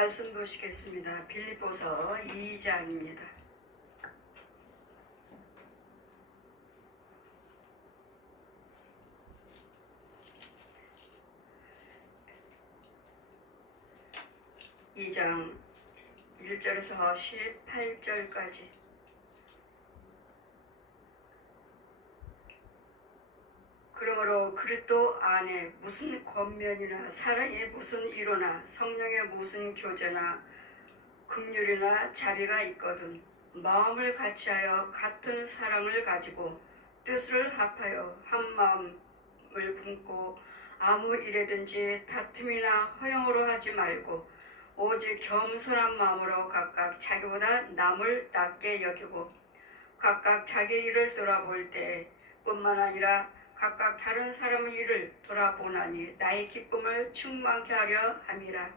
말씀 보시겠습니다. 빌립보서 2장입니다. 이 장 1절에서 18절까지. 그러므로 그리스도 안에 무슨 권면이나 사랑의 무슨 이로나 성령의 무슨 교제나 긍휼이나 자비가 있거든 마음을 같이하여 같은 사랑을 가지고 뜻을 합하여 한 마음을 품고 아무 일에든지 다툼이나 허영으로 하지 말고 오직 겸손한 마음으로 각각 자기보다 남을 낮게 여기고 각각 자기 일을 돌아볼 때 뿐만 아니라 각각 다른 사람의 일을 돌아보나니 나의 기쁨을 충만케 하려 함이라.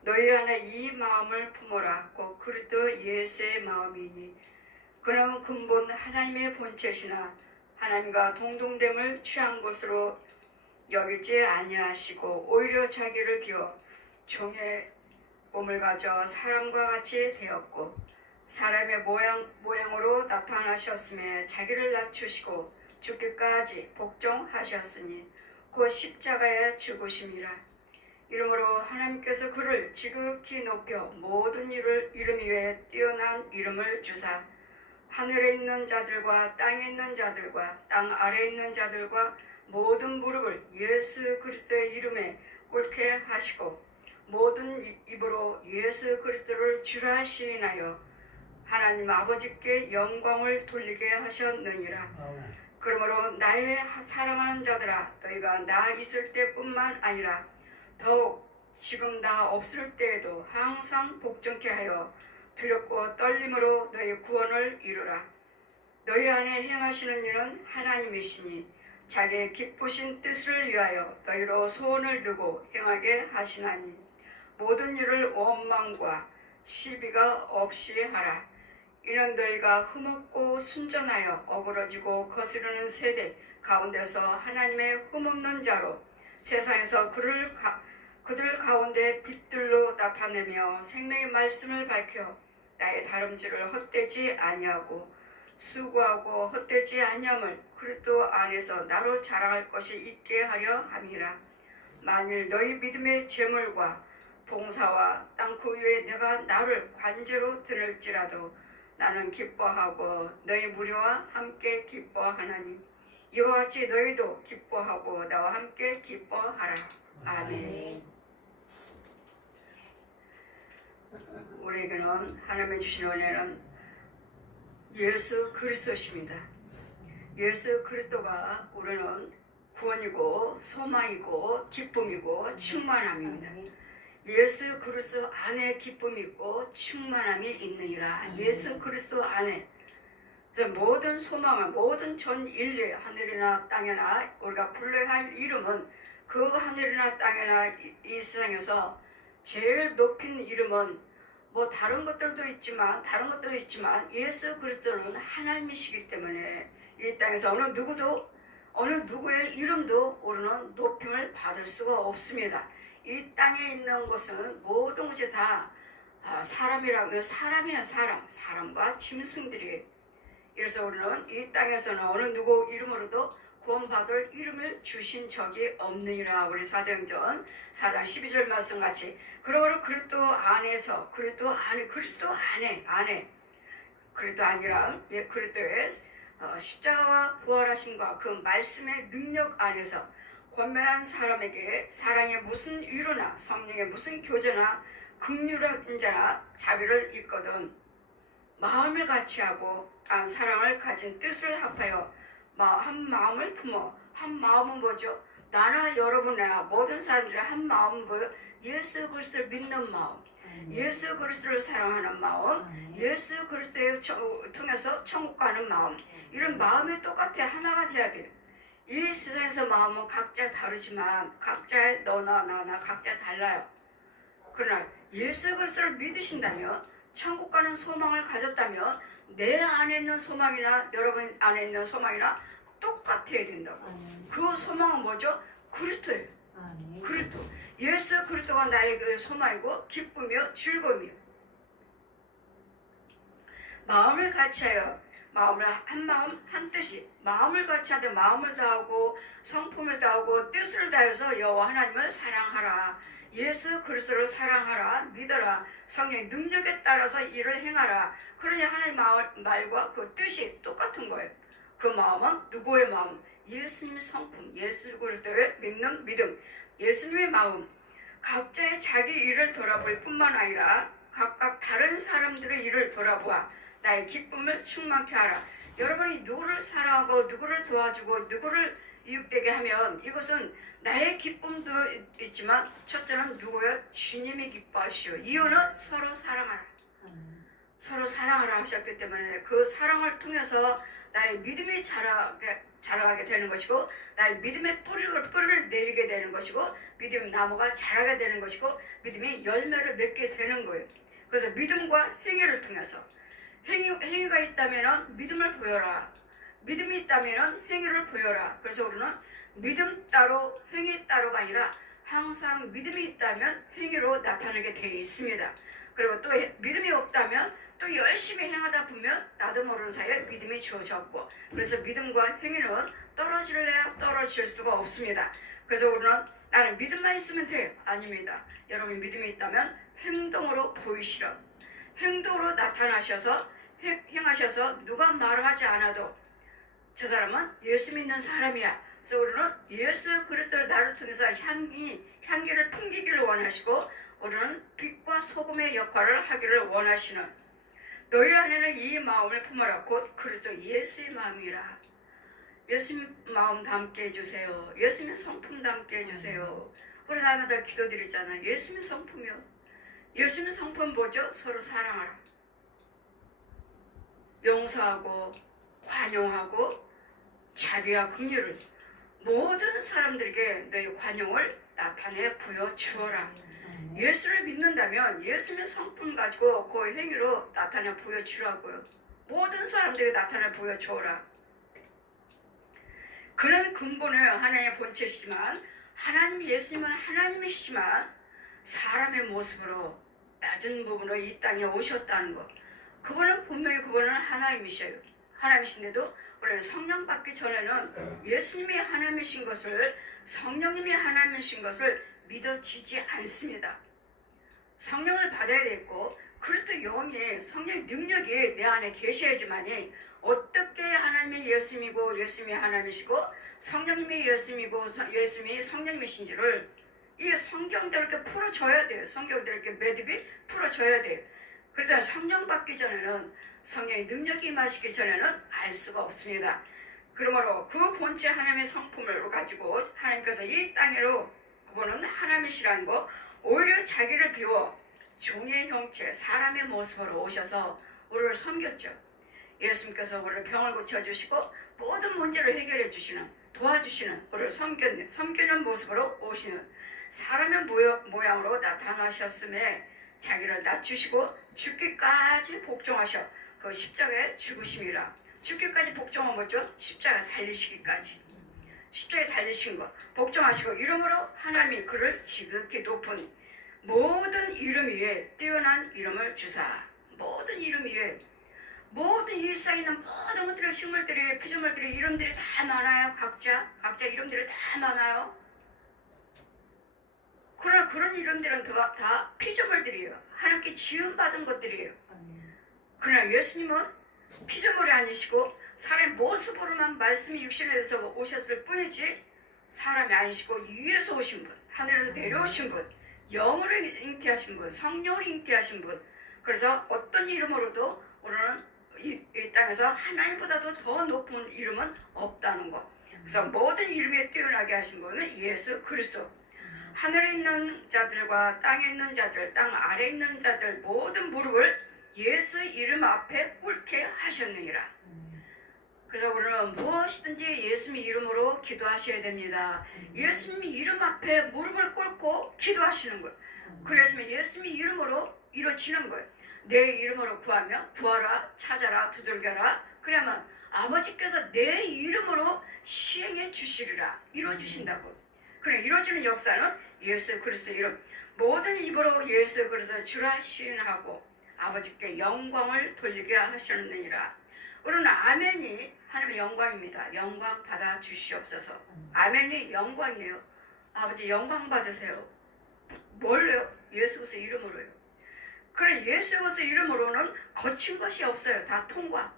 너희 안에 이 마음을 품어라. 곧 그리스도 예수의 마음이니 그는 근본 하나님의 본체시나 하나님과 동등됨을 취한 것으로 여기지 아니하시고 오히려 자기를 비워 종의 몸을 가져 사람과 같이 되었고 사람의 모양으로 나타나셨음에 자기를 낮추시고 죽기까지 복종하셨으니 곧 십자가에 죽으심이라. 이러므로 하나님께서 그를 지극히 높여 모든 이름 위에 뛰어난 이름을 주사 하늘에 있는 자들과 땅에 있는 자들과 땅 아래에 있는 자들과 모든 무릎을 예수 그리스도의 이름에 꿇게 하시고 모든 입으로 예수 그리스도를 주라 시인하여 하나님 아버지께 영광을 돌리게 하셨느니라. 그러므로 나의 사랑하는 자들아 너희가 나 있을 때뿐만 아니라 더욱 지금 나 없을 때에도 항상 복종케 하여 두렵고 떨림으로 너희 구원을 이루라. 너희 안에 행하시는 일은 하나님이시니 자기의 기쁘신 뜻을 위하여 너희로 소원을 두고 행하게 하시나니 모든 일을 원망과 시비가 없이 하라. 이는 너희가 흠없고 순전하여 어그러지고 거스르는 세대 가운데서 하나님의 흠없는 자로 세상에서 그들 가운데 빛들로 나타내며 생명의 말씀을 밝혀 나의 다름질을 헛되지 아니하고 수고하고 헛되지 아니함을 그리스도 안에서 나로 자랑할 것이 있게 하려 함이라. 만일 너희 믿음의 재물과 봉사와 땅 그 위에 내가 나를 관제로 드릴지라도 나는 기뻐하고 너희 무리와 함께 기뻐하나니 이와 같이 너희도 기뻐하고 나와 함께 기뻐하라. 아멘. 우리에게는 하나님의 주신 은혜는 예수 그리스도십니다. 예수 그리스도가 우리는 구원이고 소망이고 기쁨이고 충만함입니다. 예수 그리스도 안에 기쁨이 있고 충만함이 있느니라. 예수 그리스도 안에 모든 소망을 모든 전 인류 하늘이나 땅이나 우리가 불러야 할 이름은 그 하늘이나 땅이나 이 세상에서 제일 높인 이름은 뭐 다른 것들도 있지만 예수 그리스도는 하나님이시기 때문에 이 땅에서 어느 누구의 이름도 우리는 높임을 받을 수가 없습니다. 이 땅에 있는 것은 모든 것이 다 사람이라면 사람이야. 사람과 짐승들이. 그래서 우리는 이 땅에서는 어느 누구 이름으로도 구원받을 이름을 주신 적이 없느니라. 우리 사도행전 4장 12절 말씀같이 그러므로 그리스도 안에서 그리스도 아니라 그리스도의 십자가와 부활하심과 그 말씀의 능력 안에서 권면한 사람에게 사랑의 무슨 위로나 성령의 무슨 교제나 긍휼한 자나 자비를 있거든 마음을 같이하고 한 사랑을 가진 뜻을 합하여 한 마음을 품어. 한 마음은 뭐죠? 나나 여러분이나 모든 사람들의 한 마음은 뭐예요? 예수 그리스도를 믿는 마음, 예수 그리스도를 사랑하는 마음, 예수 그리스도를 통해서 천국 가는 마음. 이런 마음이 똑같아. 하나가 돼야 돼요. 이 세상에서 마음은 각자 다르지만 각자의 너나 나나 각자 달라요. 그러나 예수 그리스도를 믿으신다면 천국 가는 소망을 가졌다면 내 안에 있는 소망이나 여러분 안에 있는 소망이나 똑같아야 된다고. 그 소망은 뭐죠? 그리스도예요. 그리스도. 예수 그리스도가 나의 그 소망이고 기쁨이요 즐거움이요. 마음을 같이하여 마음을 한 마음 한 뜻이 마음을 같이하되 마음을 다하고 성품을 다하고 뜻을 다해서 여호와 하나님을 사랑하라. 예수 그리스도를 사랑하라. 믿어라. 성령의 능력에 따라서 일을 행하라. 그러니 하나님 말과 그 뜻이 똑같은 거예요. 그 마음은 누구의 마음? 예수님의 성품, 예수 그리스도의 믿는 믿음, 예수님의 마음. 각자의 자기 일을 돌아볼 뿐만 아니라 각각 다른 사람들의 일을 돌아보아 나의 기쁨을 충만케 하라. 여러분이 누구를 사랑하고 누구를 도와주고 누구를 이웃되게 하면 이것은 나의 기쁨도 있지만 첫째는 누구요? 주님이 기뻐하시오. 이유는 서로 사랑하라. 서로 사랑하라 하셨기 때문에 그 사랑을 통해서 나의 믿음이 자라게 되는 것이고 나의 믿음의 뿌리를 내리게 되는 것이고 믿음의 나무가 자라게 되는 것이고 믿음이 열매를 맺게 되는 거예요. 그래서 믿음과 행위를 통해서 행위가 있다면 믿음을 보여라. 믿음이 있다면 행위를 보여라. 그래서 우리는 믿음 따로 행위 따로가 아니라 항상 믿음이 있다면 행위로 나타나게 되어 있습니다. 그리고 또 믿음이 없다면 또 열심히 행하다 보면 나도 모르는 사이에 믿음이 주어졌고 그래서 믿음과 행위는 떨어질래야 떨어질 수가 없습니다. 그래서 우리는 나는 믿음만 있으면 돼. 아닙니다. 여러분이 믿음이 있다면 행동으로 보이시라. 행동으로 나타나셔서 행하셔서 누가 말하지 않아도 저 사람은 예수 믿는 사람이야. 그래서 우리는 예수 그리스도를 나를 통해서 향기를 풍기기를 원하시고 우리는 빛과 소금의 역할을 하기를 원하시는 너희 안에는 이 마음을 품어라. 곧 그리스도 예수의 마음이라. 예수님 마음 담게 해주세요. 예수님의 성품 담게 해주세요. 우리 날마다 기도드리잖아요. 예수님의 성품이요. 예수님의 성품 뭐죠? 서로 사랑하라. 용서하고 관용하고 자비와 긍휼을 모든 사람들에게 너희 관용을 나타내 보여주어라. 예수를 믿는다면 예수님의 성품 가지고 그 행위로 나타내 보여주라고요. 모든 사람들에게 나타내 보여주어라. 그런 근본은 하나님의 본체시지만 하나님 예수님은 하나님이시지만 사람의 모습으로 낮은 부분으로 이 땅에 오셨다는 것. 그분은 분명히 그분은 하나님이셔요. 하나님이신데도 우리는 성령 받기 전에는 예수님이 하나님이신 것을 성령님이 하나님이신 것을 믿어지지 않습니다. 성령을 받아야 되고 그리스도 영이 성령의 능력이 내 안에 계셔야지만이 어떻게 하나님이 예수님이고 예수님이 하나님이시고 성령님이 예수님이고 예수님이 성령님이신지를 이 성경대로 이렇게 풀어줘야 돼요. 성경대로 이렇게 매듭이 풀어줘야 돼요. 그래서 성령 받기 전에는 성령의 능력이 임하시기 전에는 알 수가 없습니다. 그러므로 그 본체 하나님의 성품을 가지고 하나님께서 이 땅으로 그분은 하나님이시라는 거 오히려 자기를 비워 종의 형체 사람의 모습으로 오셔서 우리를 섬겼죠. 예수님께서 우리를 병을 고쳐주시고 모든 문제를 해결해 주시는 도와주시는 우리를 섬기는 모습으로 오시는 사람의 모양으로 나타나셨음에 자기를 낮추시고 죽기까지 복종하셔. 그 십자가의 죽으심이라. 죽기까지 복종한 거죠. 십자가 달리시기까지. 십자가에 달리신 것. 복종하시고 이름으로 하나님이 그를 지극히 높은 모든 이름 위에 뛰어난 이름을 주사. 모든 이름 위에 모든 일상에 있는 모든 것들의 식물들이 피조물들이 이름들이 다 많아요. 각자 이름들이 다 많아요. 그러나 그런 이름들은 다 피조물들이에요. 하나님께 지음받은 것들이에요. 그러나 예수님은 피조물이 아니시고 사람의 모습으로만 말씀이 육신에 대해서 오셨을 뿐이지 사람이 아니시고 위에서 오신 분, 하늘에서 내려오신 분, 영으로 잉태하신 분, 성령으로 잉태하신 분. 그래서 어떤 이름으로도 우리는 이 땅에서 하나님보다도 더 높은 이름은 없다는 것. 그래서 모든 이름에 뛰어나게 하신 분은 예수 그리스도. 하늘에 있는 자들과 땅에 있는 자들, 땅 아래에 있는 자들 모든 무릎을 예수 이름 앞에 꿇게 하셨느니라. 그래서 우리는 무엇이든지 예수님 이름으로 기도하셔야 됩니다. 예수님 이름 앞에 무릎을 꿇고 기도하시는 거예요. 그래서 예수님 이름으로 이루어지는 거예요. 내 이름으로 구하면 구하라, 찾아라, 두들겨라. 그러면 아버지께서 내 이름으로 시행해 주시리라. 이루어주신다고. 그래 이루어지는 역사는 예수 그리스도 이름 모든 입으로 예수 그리스도 주라 시인하고 아버지께 영광을 돌리게 하셨느니라. 우리는 아멘이 하나님의 영광입니다. 영광 받아 주시옵소서. 아멘이 영광이에요. 아버지 영광 받으세요. 뭘요? 예수 그리스도 이름으로요. 그래 예수 그리스도 이름으로는 거친 것이 없어요. 다 통과.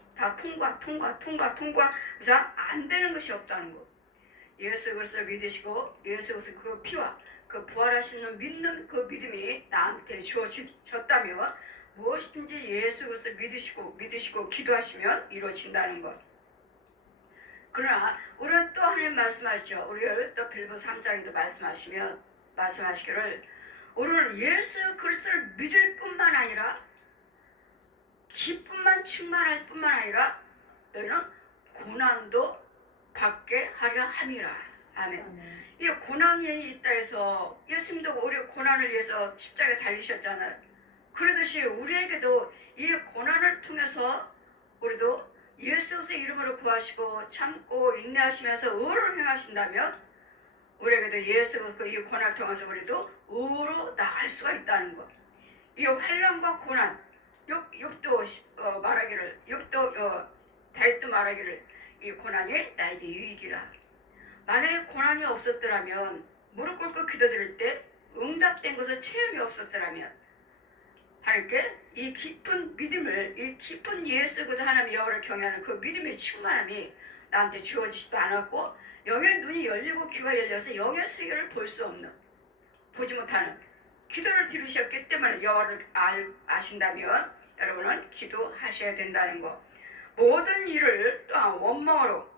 그래서 안 되는 것이 없다는 거. 예수 그리스도를 믿으시고 예수 그리스도 그 피와 그 부활하시는 믿는 그 믿음이 나한테 주어졌다면 무엇이든지 예수 그리스도를 믿으시고 기도하시면 이루어진다는 것. 그러나 우리는 또 하나님 말씀하시죠. 우리가 또 빌보 3장에도 말씀하시기를 우리는 예수 그리스도를 믿을 뿐만 아니라 기쁨만 충만할 뿐만 아니라 너희는 고난도 받게 하려 함이라. 아멘. 이 고난이 있다 해서 예수님도 우리 고난을 위해서 십자가에 달리셨잖아요. 그러듯이 우리에게도 이 고난을 통해서 우리도 예수 그리스도의 이름으로 구하시고 참고 인내하시면서 의를 행하신다면 우리에게도 예수 그리스도 이 고난을 통해서 우리도 의로 나갈 수가 있다는 것. 이 환난과 고난 욥도 말하기를 다윗도 말하기를 이 고난이 나에게 유익이라. 만약에 고난이 없었더라면 무릎 꿇고 기도드릴 때 응답된 것을 체험이 없었더라면 하나님께 이 깊은 믿음을 이 깊은 예수 그리스도 하나님 여호와를 경외하는 그 믿음의 충만함이 나한테 주어지지도 않았고 영의 눈이 열리고 귀가 열려서 영의 세계를 볼 수 없는 보지 못하는 기도를 들으셨기 때문에 여호와를 아신다면 여러분은 기도하셔야 된다는 것. 모든 일을 또한 원망으로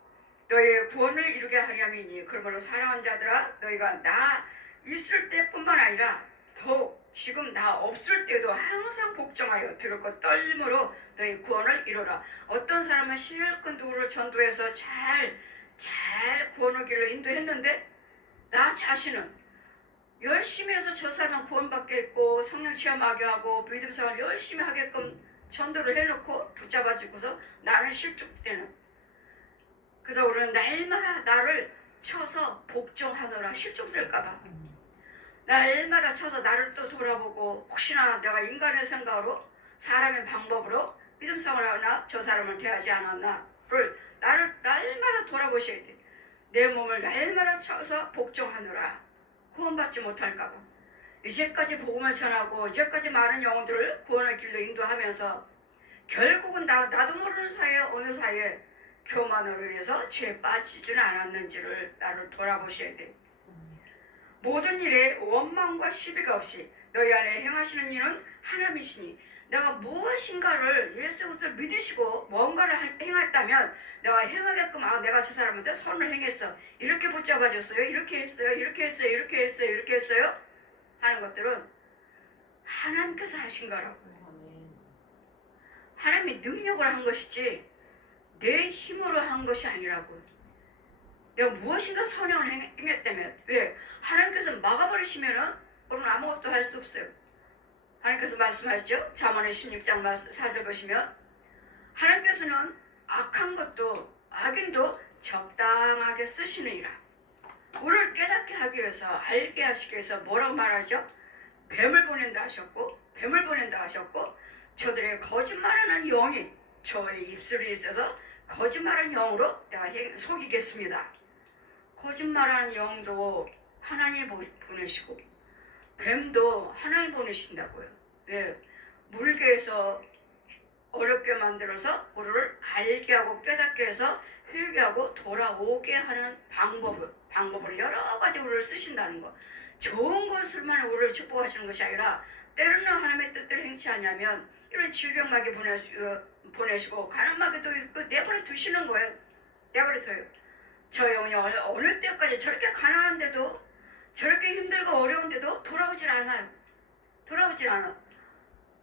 너희의 구원을 이루게 하려니니 그러므로 사랑하는 자들아 너희가 나 있을 때뿐만 아니라 더욱 지금 나 없을 때도 항상 복종하여 두렵고 떨림으로 너희 구원을 이루라. 어떤 사람은 실컷 누구를 전도해서 잘 구원의 길로 인도했는데 나 자신은 열심히 해서 저 사람은 구원받게 했고 성령 체험하게 하고 믿음 생활 열심히 하게끔 전도를 해놓고 붙잡아주고서 나는 실족되는. 그래서 우리는 날마다 나를 쳐서 복종하노라. 실족될까봐 날마다 쳐서 나를 또 돌아보고 혹시나 내가 인간의 생각으로 사람의 방법으로 믿음 생활을 하나 저 사람을 대하지 않았나를 나를 날마다 돌아보셔야 돼. 내 몸을 날마다 쳐서 복종하노라. 구원받지 못할까봐. 이제까지 복음을 전하고 이제까지 많은 영혼들을 구원의 길로 인도하면서 결국은 나도 모르는 사이에 어느 사이에 교만으로 인해서 죄에 빠지지는 않았는지를 나를 돌아보셔야 돼. 모든 일에 원망과 시비가 없이 너희 안에 행하시는 이는 하나님이시니 내가 무엇인가를 예수 그리스도를 믿으시고 뭔가를 행했다면 내가 행하게끔 내가 저 사람한테 선을 행했어. 이렇게 붙잡아줬어요. 이렇게 했어요. 하는 것들은 하나님께서 하신 거라고. 하나님이 능력을 한 것이지 내 힘으로 한 것이 아니라고. 내가 무엇인가 선행을 행했다면 왜? 하나님께서 막아버리시면은 우리는 아무것도 할 수 없어요. 하나님께서 말씀하시죠. 잠언의 16장 4절 보시면 하나님께서는 악한 것도 악인도 적당하게 쓰시느니라. 우리를 깨닫게 하기 위해서 알게 하시기 위해서 뭐라고 말하죠? 뱀을 보낸다 하셨고 저들의 거짓말하는 영이 저의 입술에 있어서 거짓말하는 영으로 내가 속이겠습니다. 거짓말하는 영도 하나님 보내시고 뱀도 하나님 보내신다고요. 왜? 물개에서 어렵게 만들어서 우리를 알게 하고 깨닫게 해서 회개하고 돌아오게 하는 방법으로 여러 가지 우리를 쓰신다는 거. 좋은 것을만 우리를 축복하시는 것이 아니라 때로는 하나님의 뜻대로 행치 않냐면 이런 질병마귀 보내시고 가난마귀도 내버려 두시는 거예요. 내버려 둬요. 저 영혼이 어느 때까지 저렇게 가난한데도 저렇게 힘들고 어려운데도 돌아오질 않아요.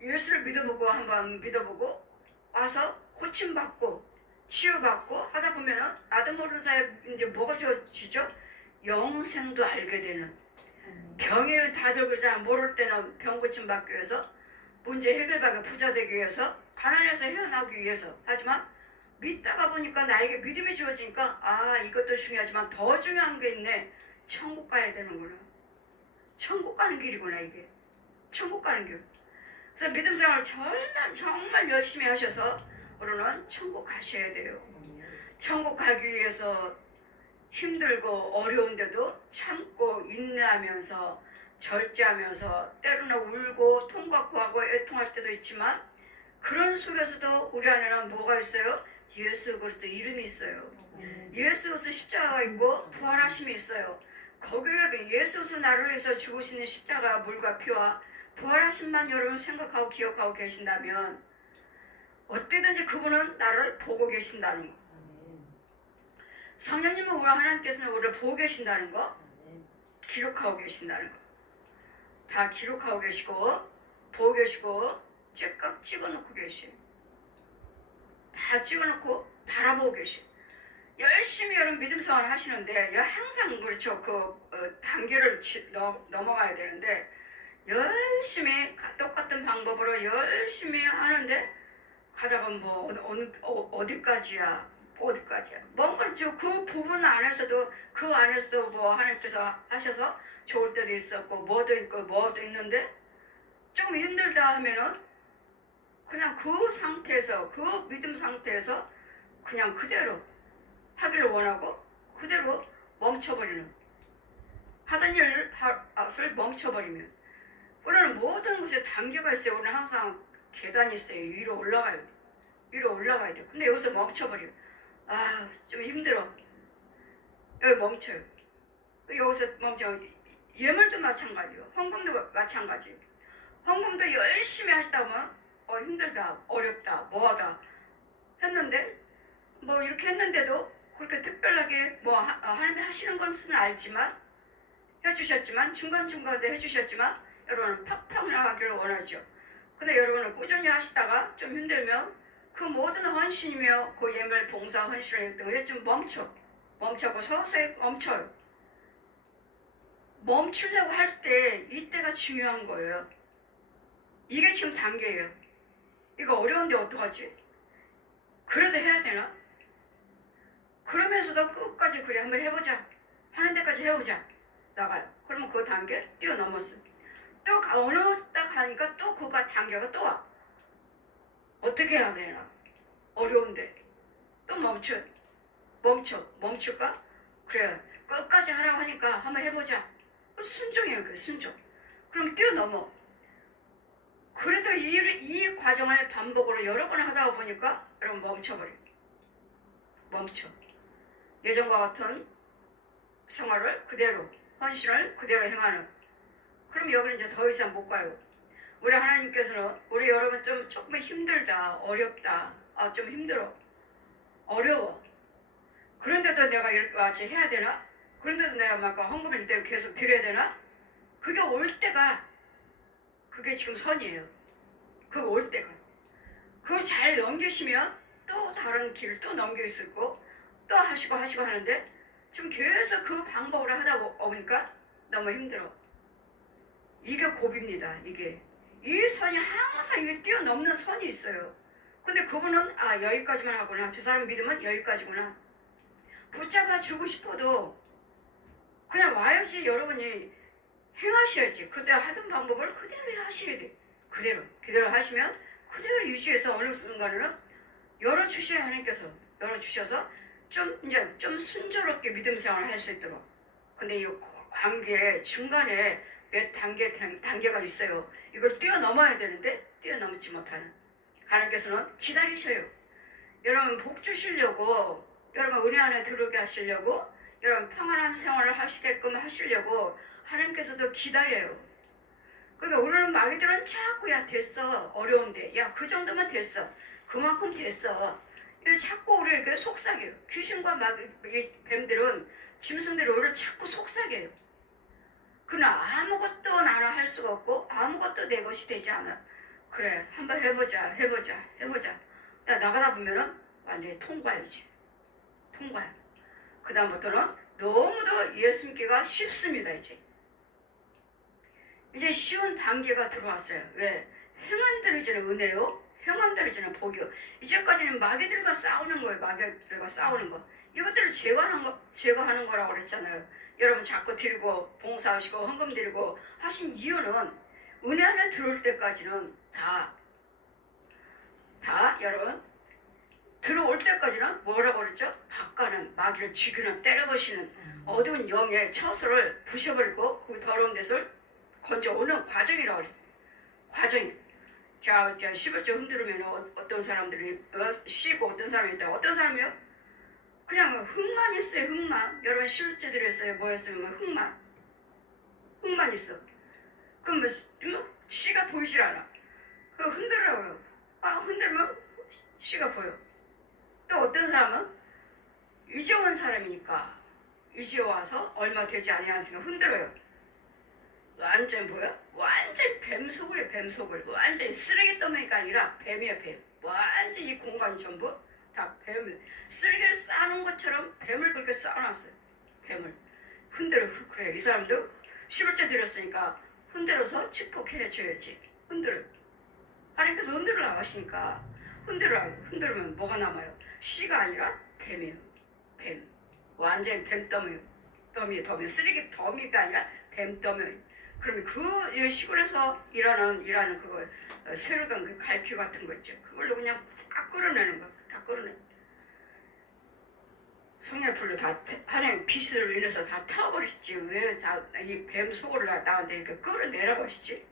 예수를 믿어보고 와서 고침받고 치유받고 하다 보면은 나도 모르는 사이에 이제 뭐가 주어지죠? 영생도 알게 되는. 병이 다들 그러잖아. 모를 때는 병 고침받기 위해서 문제 해결받고 부자 되기 위해서 가난해서 헤어나오기 위해서. 하지만 믿다가 보니까 나에게 믿음이 주어지니까 이것도 중요하지만 더 중요한 게 있네. 천국 가야 되는구나. 천국 가는 길이구나 이게. 천국 가는 길. 그래서 믿음 생활을 정말 열심히 하셔서 우리는 천국 가셔야 돼요. 천국 가기 위해서 힘들고 어려운데도 참고 인내하면서 절제하면서 때로는 울고 통과 구하고 애통할 때도 있지만 그런 속에서도 우리 안에는 뭐가 있어요? 예수 그리스도 이름이 있어요. 예수 그리스도 십자가가 있고 부활하심이 있어요. 거기에 예수 그리스도 나를 위해서 죽으시는 십자가 물과 피와 부활하심만 여러분 생각하고 기억하고 계신다면 어때든지 그분은 나를 보고 계신다는 거. 성령님은 우리 하나님께서는 우리를 보고 계신다는 거, 기록하고 계신다는 거. 다 기록하고 계시고 보고 계시고 째깍 찍어놓고 계셔요. 다 찍어놓고 바라보고 계셔요. 열심히 여러분 믿음 생활을 하시는데 항상 그렇죠. 단계를 넘어가야 되는데 열심히 똑같은 방법으로 열심히 하는데 가다가 뭐 어디까지야 뭔가 그 부분 안에서도 그 안에서도 뭐 하나님께서 하셔서 좋을 때도 있었고 뭐도 있고 뭐도 있는데 조금 힘들다 하면은 그냥 그 상태에서 그 믿음 상태에서 그냥 그대로 하기를 원하고 그대로 멈춰버리는 하던 일을 멈춰버리면 우리는 모든 것에 단계가 있어요. 우리는 항상 계단이 있어요. 위로 올라가야 돼. 위로 올라가야 돼. 근데 여기서 멈춰버려요. 좀 힘들어. 여기 멈춰요. 여기서 멈춰. 예물도 마찬가지예요. 헌금도 마찬가지예요. 헌금도 열심히 하시다 보면 힘들다, 어렵다, 뭐하다 했는데 뭐 이렇게 했는데도 그렇게 특별하게 뭐 하나님이 하시는 것은 알지만 해주셨지만 중간중간에 해주셨지만 여러분은 팍팍 나가기를 원하죠. 근데 여러분은 꾸준히 하시다가 좀 힘들면 그 모든 헌신이며 그 예물 봉사 헌신을 했던 것에 좀 멈춰고 서서히 멈춰요. 멈추려고 할 때 이때가 중요한 거예요. 이게 지금 단계예요. 이거 어려운데 어떡하지? 그래도 해야 되나? 그러면서도 끝까지 그래 한번 해보자 하는 데까지 해보자 나가요. 그러면 그 단계 뛰어넘었어요. 또 어느 딱 하니까 또 그 단계가 또 와. 어떻게 해야 되나? 어려운데 또 멈출까? 그래 끝까지 하라고 하니까 한번 해보자. 순종이에요. 그 순종. 그럼 뛰어넘어. 그래도 이 과정을 반복으로 여러 번 하다 보니까 여러분 멈춰. 예전과 같은 생활을 그대로 헌신을 그대로 행하는. 그럼 여기는 이제 더 이상 못 가요. 우리 하나님께서는 우리 여러분 좀 조금 힘들다, 어렵다, 좀 힘들어, 어려워. 그런데도 내가 이렇게 해야 되나? 그런데도 내가 막 헌금을 이대로 계속 드려야 되나? 그게 올 때가 그게 지금 선이에요. 그거 올 때가. 그걸 잘 넘기시면 또 다른 길을 또 넘길 수 있고 또 하시고 하는데 지금 계속 그 방법으로 하다 보니까 너무 힘들어. 이게 고비입니다. 이게. 이 선이 항상 이게 뛰어넘는 선이 있어요. 근데 그분은 여기까지만 하구나. 저 사람 믿으면 여기까지구나. 붙잡아 주고 싶어도 그냥 와야지. 여러분이 행하셔야지. 그때 하던 방법을 그대로 하셔야 돼. 그대로 하시면 그대로 유지해서 어느 순간에는 열어주셔야 하나님께서 열어주셔서 좀 순조롭게 믿음 생활을 할 수 있도록. 근데 이 관계 중간에 몇 단계가 있어요. 이걸 뛰어넘어야 되는데 뛰어넘지 못하는. 하나님께서는 기다리셔요. 여러분 복 주시려고, 여러분 은혜 안에 들어오게 하시려고, 여러분 평안한 생활을 하시게끔 하시려고 하나님께서도 기다려요. 그러니까 우리는 마귀들은 자꾸 됐어. 어려운데. 그 정도면 됐어. 그만큼 됐어. 자꾸 우리에게 속삭여요. 귀신과 뱀들은 짐승들이 우리를 자꾸 속삭여요. 그러나 아무것도 나는 할 수가 없고 아무것도 내 것이 되지 않아. 그래 한번 해보자. 나가다 보면은 완전히 통과이지. 통과야. 그 다음부터는 너무도 예수 믿기가 쉽습니다. 이제 쉬운 단계가 들어왔어요. 왜? 행한 대로 이제는 은혜요. 평안 떨어지는 복이요. 이제까지는 마귀들과 싸우는 거예요. 마귀들과 싸우는 거. 이것들을 제거하는 거라고 그랬잖아요. 여러분 자꾸 드리고 봉사하시고 헌금 드리고 하신 이유는 은혜 안에 들어올 때까지는 다 여러분 들어올 때까지는 뭐라고 그랬죠? 바깥은 마귀를 죽이는 때려버리는 어두운 영의 처소를 부셔버리고 그 더러운 데서 건져오는 과정이라고 그랬어요. 과정이. 자 11조 흔들으면 어떤 사람들이 쉬고 어떤 사람이 있다. 어떤 사람이요? 그냥 흙만 있어요. 흙만. 여러분 11조 드렸어요. 뭐였어요? 흙만 있어. 그럼 뭐 씨가 보이질 않아. 그거 흔들어요. 흔들면 씨가 보여. 또 어떤 사람은 이제 온 사람이니까 이제 와서 얼마 되지 않으니까 흔들어요. 완전 뭐야? 완전 뱀속을 완전히 쓰레기 더미가 아니라 뱀이야 뱀. 완전 이 공간이 전부 다 뱀을 쓰레기를 쌓아놓은 것처럼 뱀을 그렇게 쌓아놨어요. 뱀을 흔들어. 그래 이 사람도 11조 드렸으니까 흔들어서 축복해줘야지. 흔들어. 하나님께서 흔들으라고 하시니까 흔들으면 뭐가 남아요? 씨가 아니라 뱀이에요. 뱀. 완전히 뱀더미예요. 더미. 쓰레기 더미가 아니라 뱀더미. 그러면 그 시골에서 일하는 그거 세월간 그 갈퀴 같은 거 있죠. 그걸로 그냥 다 끌어내는 거. 다 끌어내. 성령불로 다 하나님 빛으로 인해서 다 타버리시지. 왜 다 이 뱀 속으로 나한테 이렇게 끌어내라고 하시지?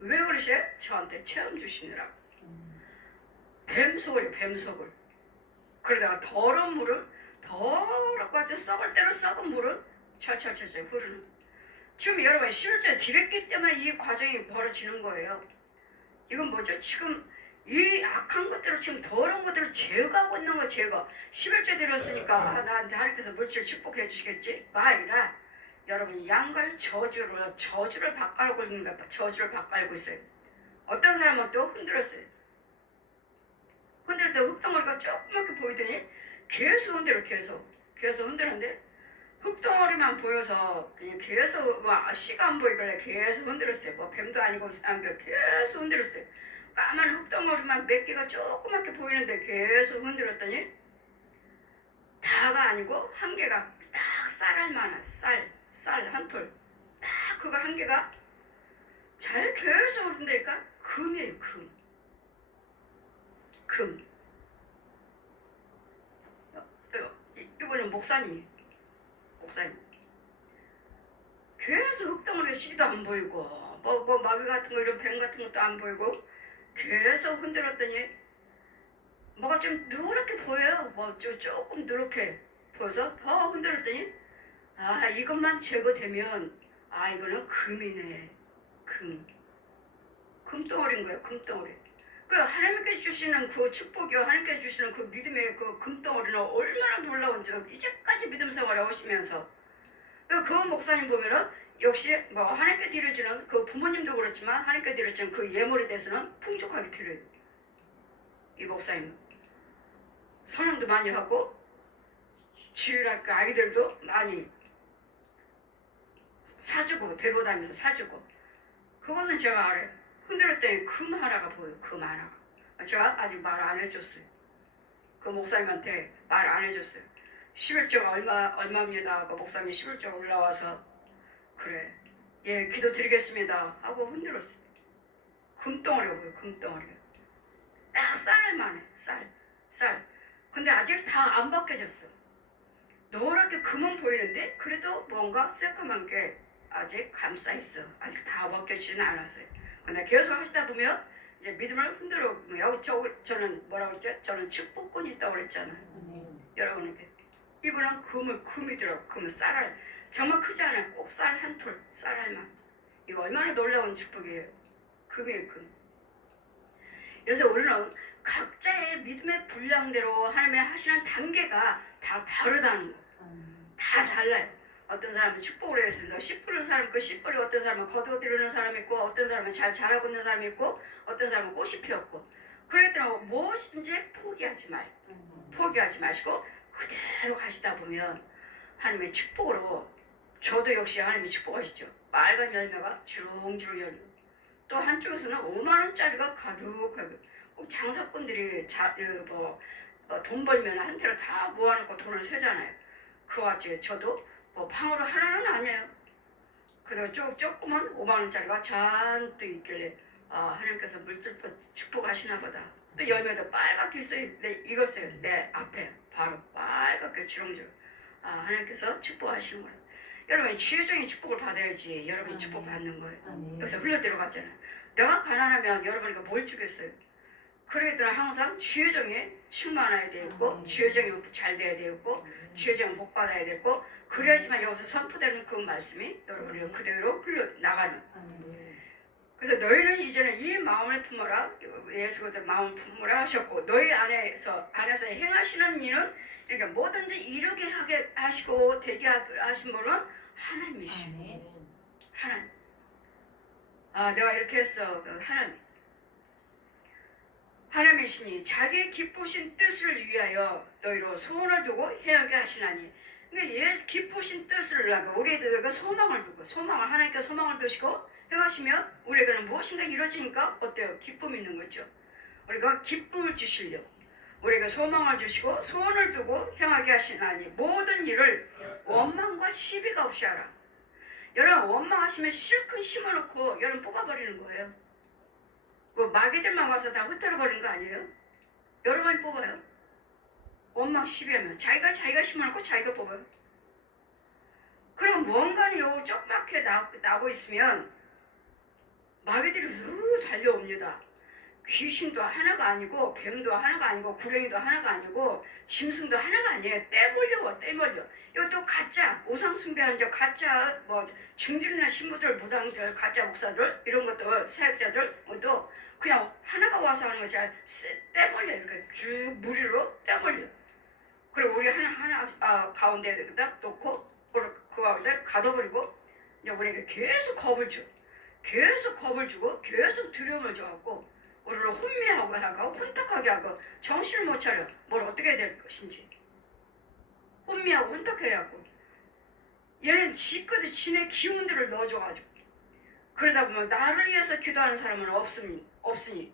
왜 그러세요? 저한테 체험 주시느라고. 뱀 속을. 그러다가 더러운 물은 더럽고 썩을 대로 썩은 물은 철철철철 흐르는. 지금 여러분 11조에 드렸기 때문에 이 과정이 벌어지는 거예요. 이건 뭐죠? 지금 이 악한 것들을 지금 더러운 것들을 제거하고 있는 거 제거. 11조 드렸으니까 나한테 하나님께서 물질 축복해 주시겠지? 아니라 여러분 양갈 저주를 바꿔고 있는 거야. 저주를 바꿔고 있어요. 어떤 사람은 또 흔들었어요. 흔들 때 흙덩어리가 조그맣게 보이더니 계속 흔들어. 계속 흔들었는데 흙덩어리만 보여서 그냥 계속 씨가 안 보이길래 계속 흔들었어요. 뭐 뱀도 아니고 계속 흔들었어요. 까만 흙덩어리만 몇 개가 조그맣게 보이는데 계속 흔들었더니 다가 아니고 한 개가 딱 쌀알만한 쌀 한 톨. 딱 그거 한 개가 잘 계속 흔들니까 금이에요. 금. 이번엔 목사님. 계속 흙덩어리에 씨도 안 보이고 뭐 마귀 같은 거 이런 뱀 같은 것도 안 보이고 계속 흔들었더니 뭐가 좀 누렇게 보여요. 뭐 조금 누렇게 보여서 더 흔들었더니 이것만 제거되면 이거는 금이네. 금덩어리인 거예요. 금덩어리. 그 하나님께서 주시는 그 축복이요. 하나님께서 주시는 그 믿음의 그 금덩어리는 얼마나 놀라운지 이제까지 믿음 생활을 하시면서 그 목사님 보면은 역시 뭐 하나님께 드려지는 그 부모님도 그렇지만 하나님께 드려지는 그 예물에 대해서는 풍족하게 드려요. 이 목사님 선행도 많이 하고 주일학교 아이들도 많이 사주고 데리고 다니면서 사주고. 그것은 제가 알아요. 흔들었더니 금 하나가 보여요. 금 하나가. 제가 아직 말 안 해줬어요. 그 목사님한테 말 안 해줬어요. 11조가 얼마입니다. 그 목사님이 11조가 올라와서 그래 예 기도 드리겠습니다 하고 흔들었어요. 금덩어리가 보여요. 금덩어리가 딱 쌀만해. 쌀. 근데 아직 다 안 벗겨졌어. 노랗게 금은 보이는데 그래도 뭔가 새까만 게 아직 감싸있어. 아직 다 벗겨지지는 않았어요. 근데 계속 하시다 보면 이제 믿음을 흔들어. 저는 뭐라고 했죠? 저는 축복권이 있다고 그랬잖아요. 여러분에게 이분은 금이더라고. 금 쌀알 정말 크지 않아요. 꼭 쌀 한 톨, 쌀 알만. 이거 얼마나 놀라운 축복이에요. 금이에요. 금. 그래서 우리는 각자의 믿음의 분량대로 하나님의 하시는 단계가 다 다르다는 거. 다 달라요. 어떤 사람은 축복을 했습니다. 10%는 사람 있고 10%이 어떤 사람은 거두어들이는 사람이 있고 어떤 사람은 잘 자라고 있는 사람이 있고 어떤 사람은 꽃이 피었고. 그랬더니 무엇이든지 포기하지 마시고 그대로 가시다 보면 하나님의 축복으로 저도 역시 하나님의 축복하시죠. 빨간 열매가 주렁주렁 열려. 또 한쪽에서는 5만 원짜리가 가득하게 꼭 장사꾼들이 돈 벌면 한 대로 다 모아놓고 돈을 세잖아요. 그와 같이 저도 뭐 방으로 하나는 아니에요. 그래도 조그만 5만 원짜리가 잔뜩 있길래 하나님께서 물들도 축복하시나 보다. 또 열매도 빨갛게 있어요. 익었어요. 내 앞에 바로 빨갛게 주렁주렁. 하나님께서 축복하시는 거예요. 여러분 주여정의 축복을 받아야지 여러분이 축복 받는 거예요. 그래서 흘러 들어가잖아요. 내가 가난하면 여러분에게 뭘 주겠어요? 그러기도 항상 주여정에 충만해야 되고 주여정이 잘 돼야 되고 주여정 복 받아야 되고 그래야지만 여기서 선포되는 그 말씀이 여러분에게 그대로 흘러나가는. 그래서 너희는 이제는 이 마음을 품어라. 예수께서 마음을 품으라 하셨고 너희 안에서 행하시는 일은 이렇게 뭐든지 이루게 하게 하시고 되게 하신 분은 하나님이시오. 하나님. 내가 이렇게 했어. 하나님이시니 자기의 기쁘신 뜻을 위하여 너희로 소원을 두고 행하게 하시나니. 그러니까 예수 기쁘신 뜻을 하고 우리에게 소망을 두고 하나님께 소망을 두시고 행하시면 우리에게는 무엇인가 이루어지니까 어때요? 기쁨이 있는 거죠. 우리가 기쁨을 주시려 우리에게 소망을 주시고 소원을 두고 행하게 하시나니 모든 일을 원망과 시비가 없이 하라. 여러분 원망하시면 실컷 심어놓고 여러분 뽑아버리는 거예요. 뭐 마귀들만 와서 다 흩어버리는 거 아니에요? 여러분이 뽑아요. 원망 시비하면 자기가 심어놓고 자기가 뽑아요. 그럼 뭔가는 요 조그맣게 나고 있으면 마귀들이 달려옵니다. 귀신도 하나가 아니고 뱀도 하나가 아니고 구렁이도 하나가 아니고 짐승도 하나가 아니에요. 떼몰려. 이것도 가짜 우상 숭배하는 저 가짜 중진이나 신부들 무당들 가짜 목사들 이런 것도 사역자들 또 그냥 하나가 와서 하는 거 잘 떼몰려. 이렇게 쭉 무리로 떼몰려. 그리고 우리 하나 가운데에다 놓고 그 가운데 가둬버리고 이제 우리에게 계속 겁을 주고 계속 두려움을 줘갖고 우리를 혼미하고 하고 혼탁하게 하고 정신을 못 차려 뭘 어떻게 해야 될 것인지 혼미하고 혼탁하게 하고 얘는 지껏이 지네 기운들을 넣어줘가지고 그러다 보면 나를 위해서 기도하는 사람은 없으니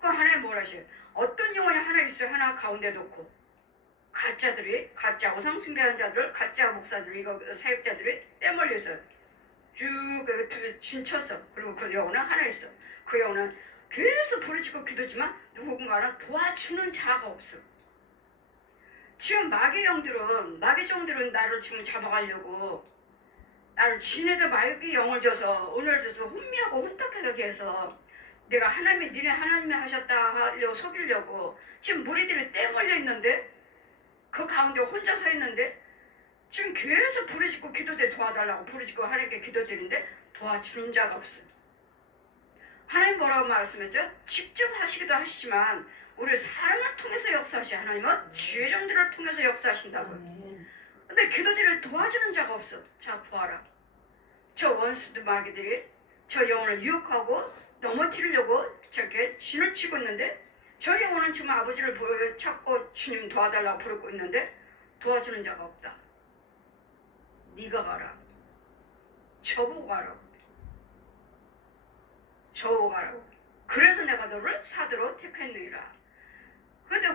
그 하나님 뭐라 하셔요? 어떤 영혼이 하나 있어요. 하나 가운데 놓고 가짜들이 가짜 우상 숭배하는 자들 가짜 목사들 이거 사역자들이 떼멀려서 쭉 진쳤어. 그리고 그 영혼은 하나 있어. 그 영혼은 계속 부르짖고 기도지만 누군가는 도와주는 자가 없어. 지금 마귀 종들은 나를 지금 잡아가려고 나를 지네도 마귀 영을 줘서 오늘도 좀 혼미하고 혼탁하게 해서 내가 니네 하나님이 하셨다 하려고 속이려고 지금 무리들이 떼몰려 있는데 그 가운데 혼자 서 있는데 지금 계속 부르짖고 기도대 도와달라고 부르짖고 하나님께 기도드리는데 도와주는 자가 없어요. 하나님 뭐라고 말씀했죠? 직접 하시기도 하시지만 우리 사람을 통해서 역사하시 하나님은 주의종들을 통해서 역사하신다고요. 근데 기도들을 도와주는 자가 없어. 자 보아라. 저 원수도 마귀들이 저 영혼을 유혹하고 넘어뜨리려고 저렇게 진을 치고 있는데 저 영혼은 지금 아버지를 찾고 주님 도와달라고 부르고 있는데 도와주는 자가 없다. 네가 가라. 저보고 가라고. 그래서 내가 너를 사도로 택했느니라.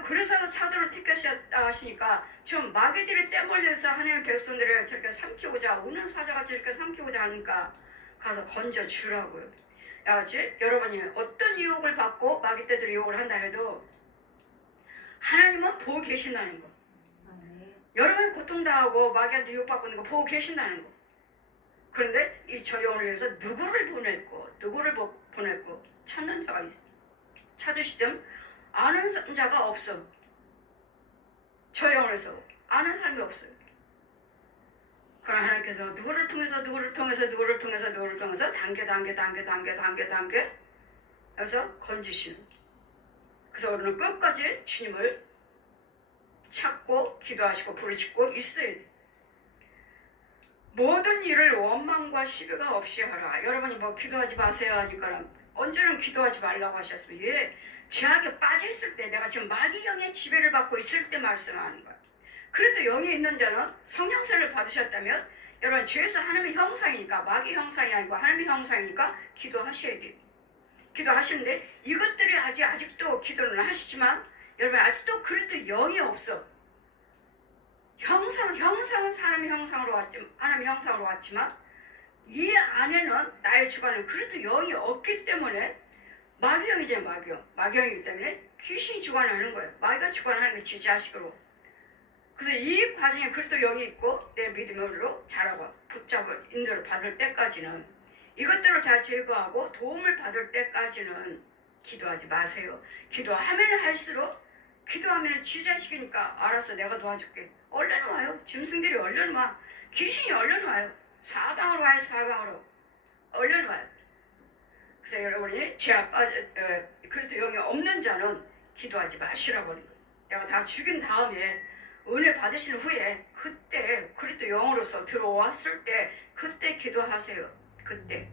그래서 사도로 택하셨다 하시니까 지금 마귀들이 떼몰려서 하나님의 백성들을 저렇게 삼키고자 우는 사자가 저렇게 삼키고자 하니까 가서 건져주라고요. 여러분이 어떤 유혹을 받고 마귀떼들이 유혹을 한다 해도 하나님은 보고 계신다는 거. 여러분이 고통당하고 마귀한테 유혹받고 있는 거 보고 계신다는 거. 그런데 저 영혼을 위해서 누구를 보냈고 찾는 자가 있어. 찾으시든 아는 자가 없어. 저 영혼에서 아는 사람이 없어요. 그러나 하나님께서 누구를 통해서 단계 해서 건지시는. 그래서 우리는 끝까지 주님을 찾고 기도하시고 부르짖고 있어야 돼. 모든 일을 원망과 시비가 없이 하라. 여러분이 기도하지 마세요 하니까 언제는 기도하지 말라고 하셨으면 죄악에 빠져있을 때 내가 지금 마귀 영의 지배를 받고 있을 때 말씀하는 거야. 그래도 영이 있는 자는 성령세를 받으셨다면 여러분 죄에서 하나님의 형상이니까 마귀 형상이 아니고 하나님의 형상이니까 기도하셔야 돼요. 기도하시는데 이것들이 아직도 기도는 하시지만 여러분 아직도 그리스도 영이 없어. 형상은 사람의 형상으로 왔지만 하나님의 형상으로 왔지만 이 안에는 나의 주관은 그리스도 영이 없기 때문에 마귀형이죠. 마귀형이기 때문에 귀신이 주관하는 거예요. 마귀가 주관하는 게 지지하식으로. 그래서 이 과정에 그리스도 영이 있고 내 믿음으로 자라고 붙잡을 인도를 받을 때까지는 이것들을 다 제거하고 도움을 받을 때까지는 기도하지 마세요. 기도하면 할수록 기도하면 지지하시니까 알았어 내가 도와줄게. 얼른 와요. 짐승들이 얼른 와. 귀신이 얼른 와요. 사방으로 와요. 사방으로. 얼른 와요. 그래서 여러분이 죄 빠져 그리스도 영이 없는 자는 기도하지 마시라고 하는 거예요. 내가 다 죽인 다음에 은혜 받으신 후에 그때 그리스도 영으로서 들어왔을 때 그때 기도하세요. 그때.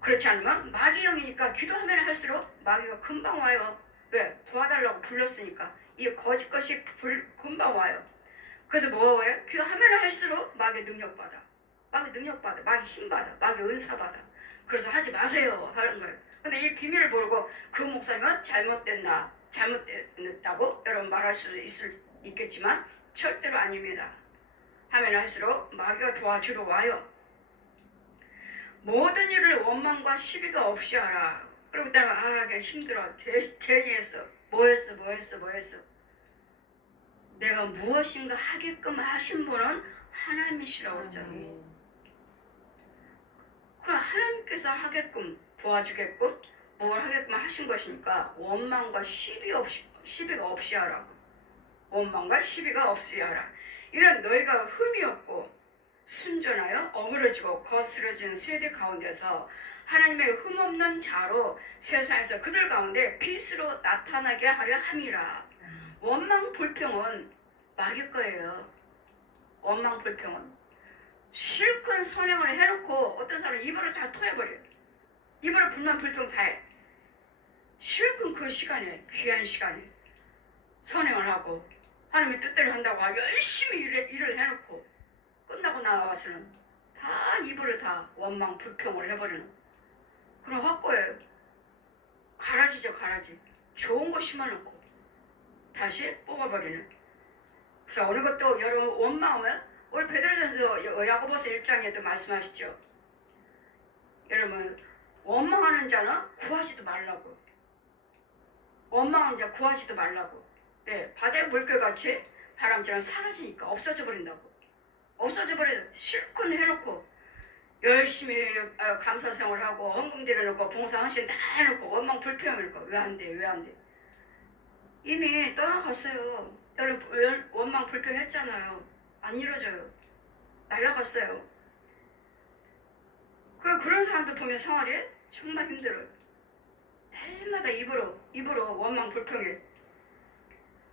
그렇지 않으면 마귀형이니까 기도하면 할수록 마귀가 금방 와요. 왜? 도와달라고 불렀으니까. 이 거짓 것이 금방 와요. 그래서 뭐예요? 기도하면 할수록 마귀 능력받아. 마귀 힘받아. 마귀 은사받아. 그래서 하지 마세요 하는 거예요. 근데 이 비밀을 모르고 그 목사님은 잘못됐다고 여러분 말할 수도 있겠지만 절대로 아닙니다. 하면 할수록 마귀가 도와주러 와요. 모든 일을 원망과 시비가 없이 하라. 그리고 그다음에 그냥 힘들어. 괜히 했어. 뭐 했어. 내가 무엇인가 하게끔 하신 분은 하나님이시라고 그랬잖아요. 그럼 하나님께서 하게끔 도와주게끔 뭘 하게끔 하신 것이니까 원망과 시비가 없이 하라. 원망과 시비가 없이 하라. 이는 너희가 흠이 없고 순전하여 어그러지고 거스러진 세대 가운데서 하나님의 흠없는 자로 세상에서 그들 가운데 빛으로 나타나게 하려 함이라. 원망 불평은 마귀 거예요. 원망 불평은 실컷 선행을 해놓고 어떤 사람은 입으로 다 토해버려요. 입으로 불만 불평 다 해. 실컷 그 시간에 귀한 시간에 선행을 하고 하나님의 뜻대로 한다고 열심히 일을 해놓고 끝나고 나와서는 다 입으로 다 원망 불평을 해버리는 그런 헛거예요. 가라지죠. 가라지. 좋은 거 심어놓고 다시 뽑아버리는. 그래서 어느 것도 여러분 원망하면 우리 베드로전서 야고보서 1장에도 말씀하시죠. 여러분 원망하는 자는 구하지도 말라고. 원망하는 자 구하지도 말라고. 예, 바다의 물결같이 바람처럼 사라지니까 없어져 버린다고. 없어져 버려. 실컷 해놓고 열심히 감사생활하고 헌금 드려놓고 봉사헌신 다 해놓고 원망 불평해놓고 왜 안 돼? 왜 안 돼? 이미 떠나갔어요. 여러분 원망 불평했잖아요. 안 이루어져요. 날라갔어요. 그런 사람들 보면 생활이 정말 힘들어요. 날마다 입으로 원망 불평해.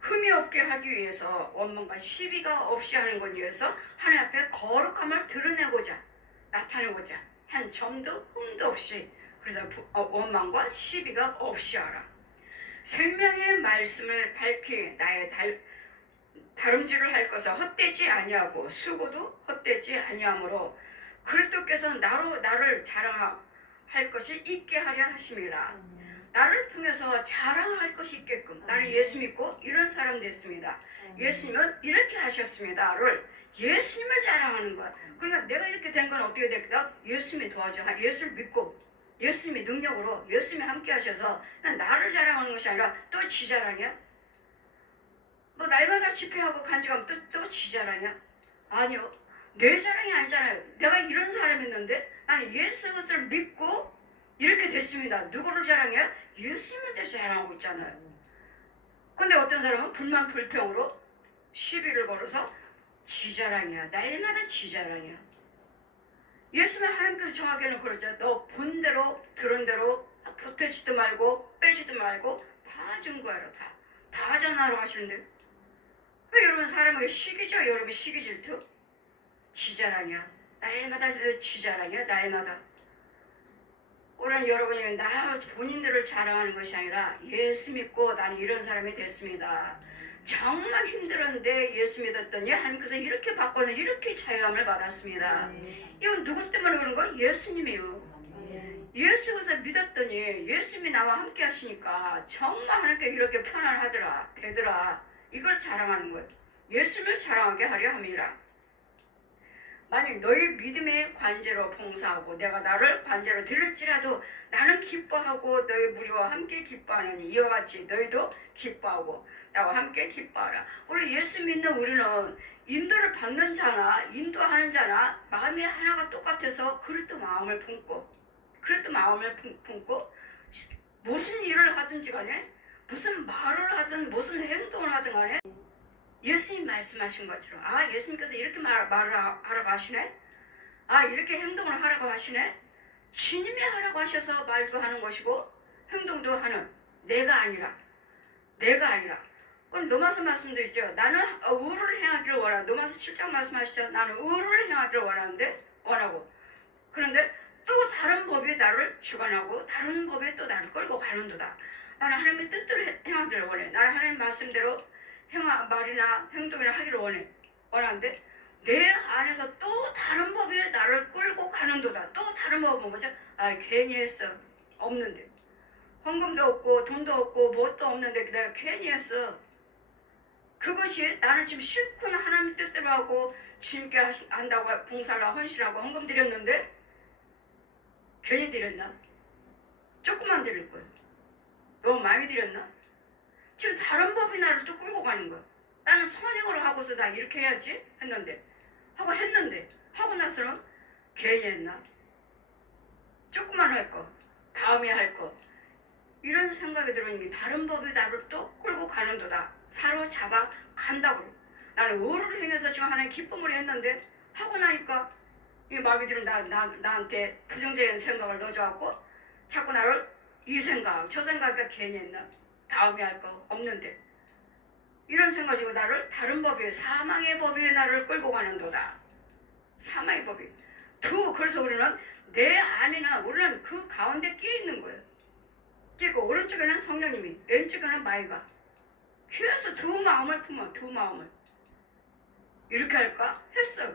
흠이 없게 하기 위해서 원망과 시비가 없이 하는 것 위해서 하나님 앞에 거룩함을 드러내고자 나타내고자 한 점도 흠도 없이 그래서 원망과 시비가 없이 하라. 생명의 말씀을 밝히 나의 다름질을 할 것은 헛되지 아니하고 수고도 헛되지 아니하므로 그리스도께서 나를 자랑할 것이 있게 하려 하심이라. 나를 통해서 자랑할 것이 있게끔 나는 예수 믿고 이런 사람 됐습니다. 예수님은 이렇게 하셨습니다를 예수님을 자랑하는 거야. 그러니까 내가 이렇게 된 건 어떻게 됐다? 예수님이 도와줘. 예수를 믿고 예수님이 능력으로 예수님이 함께 하셔서 나를 자랑하는 것이 아니라 또 지 자랑이야? 뭐 날마다 집회하고 간증하면 또 지 자랑이야? 아니요. 내 자랑이 아니잖아요. 내가 이런 사람이었는데 나는 예수를 믿고 이렇게 됐습니다. 누구를 자랑해요? 예수님을 자랑하고 있잖아요. 근데 어떤 사람은 불만 불평으로 시비를 걸어서 지 자랑이야. 날마다 지 자랑이야. 예수는 하나님께서 정하게는 그러죠. 너 본 대로 들은 대로 보태지도 말고 빼지도 말고 다 증거하라. 다 전하러 하시는데 여러분 사람에게 시기죠. 여러분 시기 질투. 지 자랑이야. 날마다 지 자랑이야. 날마다. 오늘 여러분이 나 본인들을 자랑하는 것이 아니라 예수 믿고 나는 이런 사람이 됐습니다. 정말 힘들었는데 예수 믿었더니 하나님께서 이렇게 바꿔서 이렇게 자유함을 받았습니다. 이건 누구 때문에 그런 거예요? 예수님이요. 예수 그래서 믿었더니 예수님이 나와 함께 하시니까 정말 하나님께 이렇게 편안하더라 되더라. 이걸 자랑하는 거예요. 예수님을 자랑하게 하려 함이라. 만약 너희 믿음의 관제로 봉사하고 내가 나를 관제로 들을지라도 나는 기뻐하고 너희 무리와 함께 기뻐하느니 이와 같이 너희도 기뻐하고 나와 함께 기뻐하라. 우리 예수 믿는 우리는 인도를 받는 자나 인도하는 자나 마음이 하나가 똑같아서 그릇도 마음을 품고 무슨 일을 하든지 간에 무슨 말을 하든 무슨 행동을 하든 간에 예수님 말씀하신 것처럼 예수님께서 이렇게 말을 하라고 하시네. 이렇게 행동을 하라고 하시네. 주님이 하라고 하셔서 말도 하는 것이고 행동도 하는 내가 아니라 오늘 노마서 말씀도 있죠. 나는 의를 행하기를 원하고 노마서 7장 말씀하시죠. 나는 의를 행하기를 원하고 그런데 또 다른 법이 나를 주관하고 다른 법이 또 나를 끌고 가는도다. 나는 하나님의 뜻대로 행하기를 원해. 나는 하나님 말씀대로 말이나 행동이나 하기를 원하는데 내 안에서 또 다른 법이 나를 끌고 가는도다. 또 다른 법은 뭐죠? 괜히 했어. 없는데 헌금도 없고 돈도 없고 뭣도 없는데 내가 괜히 했어. 그것이 나는 지금 실컷 하나님 뜻대로 하고 주님께 한다고 봉사를 헌신하고 헌금 드렸는데 괜히 드렸나? 조금만 드릴 거예요. 너무 많이 드렸나? 지금 다른 법이 나를 또 끌고 가는 거야. 나는 선행을 하고서 나 이렇게 해야지 했는데 하고 나서는 괜히 했나? 조금만 할 거, 다음에 할 거 이런 생각이 들으니 다른 법이 나를 또 끌고 가는도다. 사로잡아 간다고. 나는 의를 행해서 지금 하나님 기쁨을 했는데 하고 나니까 이 마귀들은 나한테 부정적인 생각을 넣어줘갖고 자꾸 나를 이 생각 저 생각이 괜히 했나? 다음에 할 거 없는데 이런 생각이 지고 나를 다른 법이 사망의 법이 나를 끌고 가는도다. 사망의 법이 그래서 우리는 내 안에는 우리는 그 가운데 끼어 있는 거예요. 끼고 오른쪽에는 성령님이 왼쪽에는 마귀가 그래서 두 마음을 품어 두 마음을 이렇게 할까? 했어.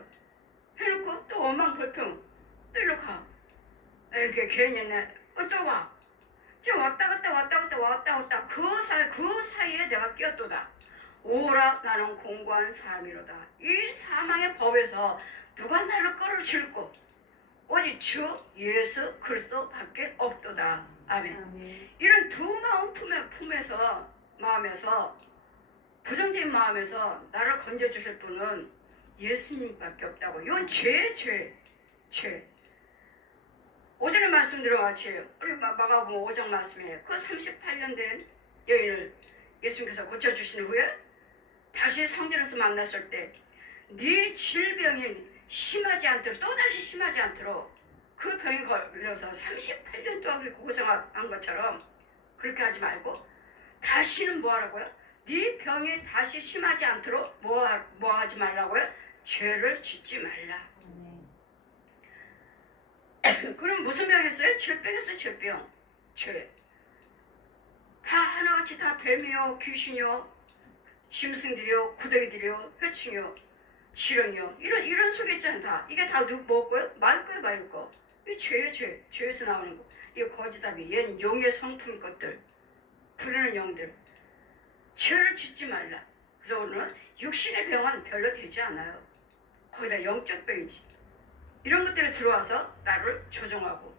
해놓고 또 원망불평 또 이렇게 가. 이렇게 괜히 했네. 또 와. 지금 왔다 갔다 그 사이에 내가 끼었도다. 오라 나는 공고한 사람이로다. 이 사망의 법에서 누가 나를 끌어줄고 오직 주 예수 그리스도밖에 없도다. 아멘. 이런 두 마음 마음에서 부정적인 마음에서 나를 건져주실 분은 예수님밖에 없다고. 이건 죄. 오전에 말씀드린 같이 우리 마가복음 5장 말씀에 그 38년 된 여인을 예수님께서 고쳐주신 후에 다시 성전에서 만났을 때 네 질병이 심하지 않도록 또다시 심하지 않도록 그 병이 걸려서 38년 동안 고생한 것처럼 그렇게 하지 말고 다시는 뭐 하라고요? 네 병이 다시 심하지 않도록 뭐 하지 말라고요? 죄를 짓지 말라. 그럼 무슨 병이었어요? 죄병이었어요. 죄. 다 하나같이 다 뱀이요, 귀신이요, 짐승들이요, 구더기들이요, 회충이요, 지렁이요. 이런 속에 있잖아요. 다. 이게 다 뭐고요? 마귀 거. 이게 죄예요. 죄에서 나오는 거. 이게 거지답이. 얘는 용의 성품인 것들. 부르는 영들. 죄를 짓지 말라. 그래서 오늘은 육신의 병은 별로 되지 않아요. 거기다 영적 병이지. 이런 것들이 들어와서 나를 조종하고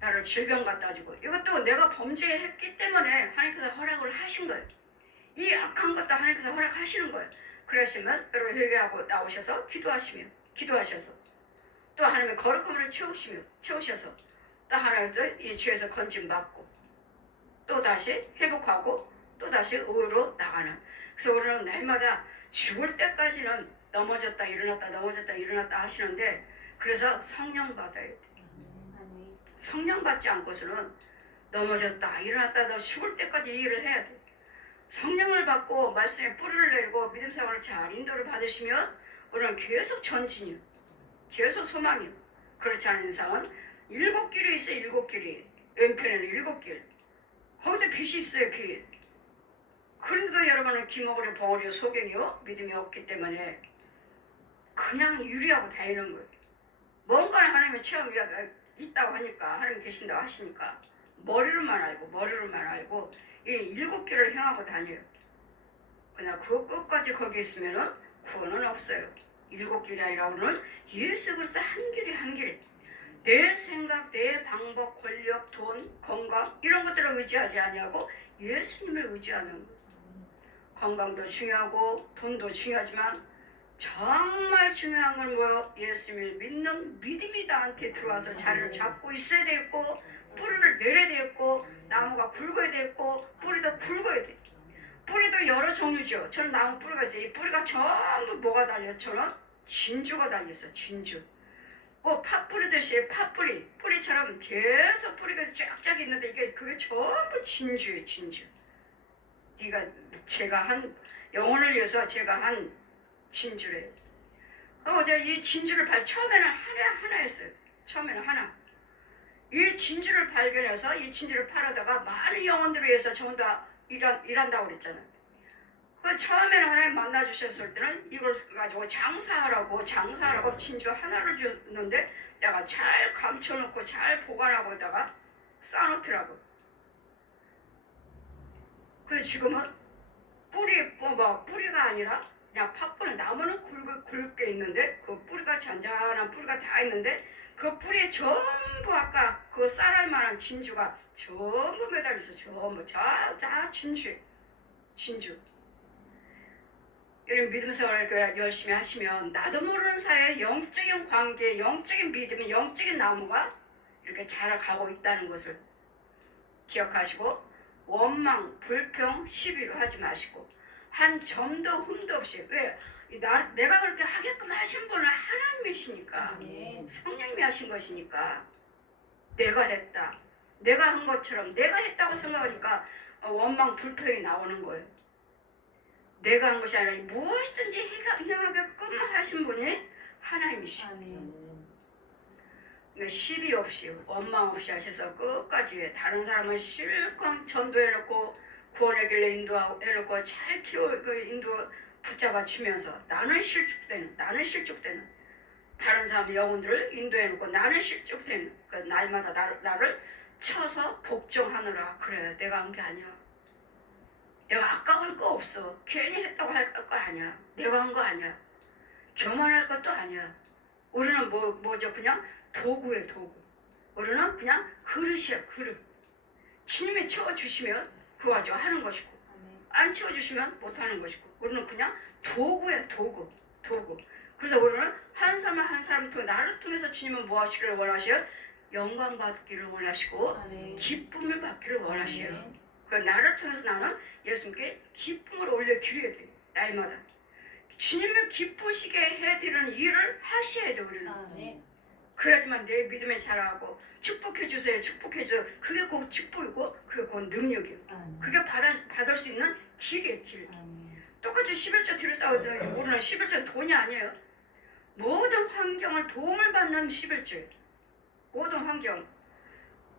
나를 질병 갖다 주고 이것도 내가 범죄했기 때문에 하나님께서 허락을 하신 거예요. 이 악한 것도 하나님께서 허락하시는 거예요. 그러시면 여러분 회개하고 나오셔서 기도하셔서 또 하나님의 거룩함으로 채우셔서 또 하나님께서 이 죄에서 건짐받고 또 다시 회복하고 또 다시 의로 나가는. 그래서 우리는 날마다 죽을 때까지는 넘어졌다 일어났다 하시는데 그래서 성령 받아야 돼. 성령 받지 않고서는 넘어졌다 일어났다 너 죽을 때까지 이 일을 해야 돼. 성령을 받고 말씀에 뿌리를 내리고 믿음 생활을 잘 인도를 받으시면 우리는 계속 전진이요. 계속 소망이요. 그렇지 않은 이상은 7길이 있어요. 7길이. 왼편에는 7길. 거기도 빛이 있어요. 빛. 그런데도 여러분은 기머거리 벙어리요 소경이요 믿음이 없기 때문에 그냥 유리하고 다니는 거예요. 뭔가를 하나님의 체험이 있다고 하니까 하나님 계신다고 하시니까 머리로만 알고 이 7길을 향하고 다녀요. 그냥 그 끝까지 거기 있으면은 구원은 없어요. 7길이 아니라 오늘 예수 그리스도 한 길이 한 길. 내 생각, 내 방법, 권력, 돈, 건강 이런 것들을 의지하지 아니하고 예수님을 의지하는 거예요. 건강도 중요하고 돈도 중요하지만 정말 중요한 건 뭐예요? 예수님을 믿는 믿음이 나한테 들어와서 자리를 잡고 있어야 되겠고 뿌리를 내려야 되겠고 나무가 굵어야 되겠고 뿌리도 굵어야 돼. 뿌리도 여러 종류죠. 저는 나무 뿌리가 있어요. 이 뿌리가 전부 뭐가 달려? 저는 진주가 달렸어. 진주. 팥뿌리듯이 팥뿌리. 뿌리처럼 계속 뿌리가 쫙쫙 있는데 이게 그게 전부 진주예요. 진주. 제가 한 영혼을 위해서 제가 한 진주래요. 제가 이 진주를 처음에는 하나였어요. 처음에는 하나. 이 진주를 발견해서 이 진주를 팔아다가 많은 영혼들을 위해서 전부 다 일한다고 그랬잖아요. 그 처음에는 하나님 만나주셨을 때는 이걸 가지고 장사하라고 진주 하나를 줬는데 내가 잘 감춰놓고 잘 보관하고다가 쌓아놓더라고. 그래서 지금은 뿌리가 아니라 그냥 팥뿌리 나무는 굵게 있는데 그 뿌리가 잔잔한 뿌리가 다 있는데 그 뿌리에 전부 아까 그 쌀알 만한 진주가 전부 매달려서 전부 다 진주. 이런 믿음 생활을 열심히 하시면 나도 모르는 사이에 영적인 관계, 영적인 믿음이 영적인 나무가 이렇게 자라가고 있다는 것을 기억하시고 원망, 불평, 시비로 하지 마시고 한 점도 흠도 없이 왜? 내가 그렇게 하게끔 하신 분은 하나님이시니까 성령님이 하신 것이니까 내가 했다. 내가 한 것처럼 내가 했다고 생각하니까 원망, 불평이 나오는 거예요. 내가 한 것이 아니라 무엇이든지 행하게끔 하신 분이 하나님이시오. 시비 없이 원망 없이 하셔서 끝까지 다른 사람을 실컷 전도해놓고 구원의 길로 인도해놓고 잘 인도 붙잡아 주면서 나는 실족되는 다른 사람 영혼들을 인도해놓고 나는 실족되는 그 날마다 나를 쳐서 복종하느라. 그래 내가 한 게 아니야. 내가 아까울 거 없어. 괜히 했다고 할 거 아니야. 내가 한 거 아니야. 교만할 것도 아니야. 우리는 뭐죠? 그냥 도구예요. 도구. 우리는 그냥 그릇이야. 그릇. 주님이 채워주시면 그거 가지고 하는 것이고 안 채워주시면 못하는 것이고 우리는 그냥 도구야. 도구. 그래서 우리는 한 사람 통해 나를 통해서 주님은 뭐 하시기를 원하셔요? 영광 받기를 원하시고 기쁨을 받기를 원하셔요. 나를 통해서 나는 예수님께 기쁨을 올려드려야 돼. 날마다. 주님을 기쁘시게 해드리는 일을 하셔야 돼. 우리는. 그래야지만 내 믿음에 자라고 축복해주세요. 그게 곧 축복이고 그게 곧 능력이에요. 그게 받을 수 있는 길이에요. 길. 똑같이 11조 드렸다고 해서 우리는 11조는 돈이 아니에요. 모든 환경을 도움을 받는 11조예요. 모든 환경.